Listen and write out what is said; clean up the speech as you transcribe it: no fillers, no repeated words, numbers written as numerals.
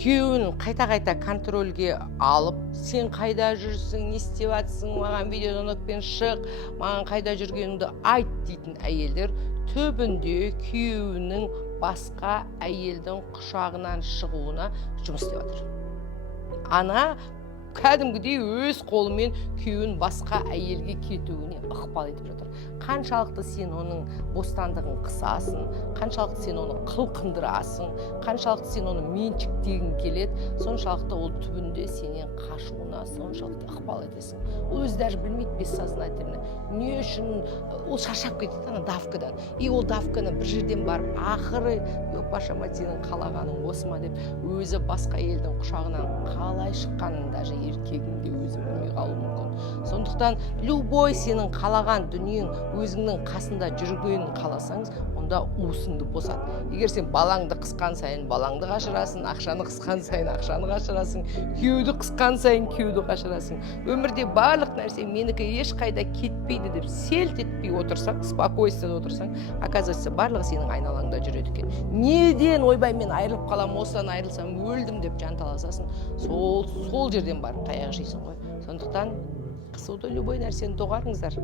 күйеуін қайта-қайта контрольге алып, сен қайда жүрсің, не істеп жатсың, маған видеозвонокпен шық, маған қайда жүргеніңді айт дейтін әйелдер түбінде күйеуінің басқа әйелдің құшағынан шығуына жұмыс істеп жатыр. Ана кәдімгідей өз қолымен күйеуін басқа әйелге кетуіне ықпал етіп жатыр. Қаншалықты сен оның бостандығын қысасың, қаншалықты сен оны қылқындырасың, қаншалықты сен оны меншіктегің келеді, соншалықты ол түбінде сенен қашуына соншалықты ықпал етесің. Ол өзі даже білмейді бессознательно. Не үшін ол шаршап кетеді ана давкадан. И ол давканы бір жерден барып, ақыры Пашама сенің қалағаның осы ма деп өзі басқа елдің құшағынан қалай шыққанын даже еркегің де өзі білмей қалуы мүмкін. Сондықтан любой сенің қалаған дүниең өзіңнің қасында жүргенін қаласаңыз, онда уысыңды босат. Егер сен балаңды қысқан сайын балаңды қашырасың, ақшаны қысқан сайын ақшаны қашырасың, күйеуді қысқан сайын күйеуді қашырасың. Өмірде барлық нәрсе менікі ешқайда кетпейді деп селт етпей отырсаң, спокойствиеде отырсаң, оказывается, барлығы сенің айналаңда жүреді екен. Неден ойбай мен айырылып қалам, осыдан айырылсам өлдім деп жанталасасын, сол жерден барып таяқ жейсің ғой. Сондықтан қысуды любой нәрсені доғарыңыздар.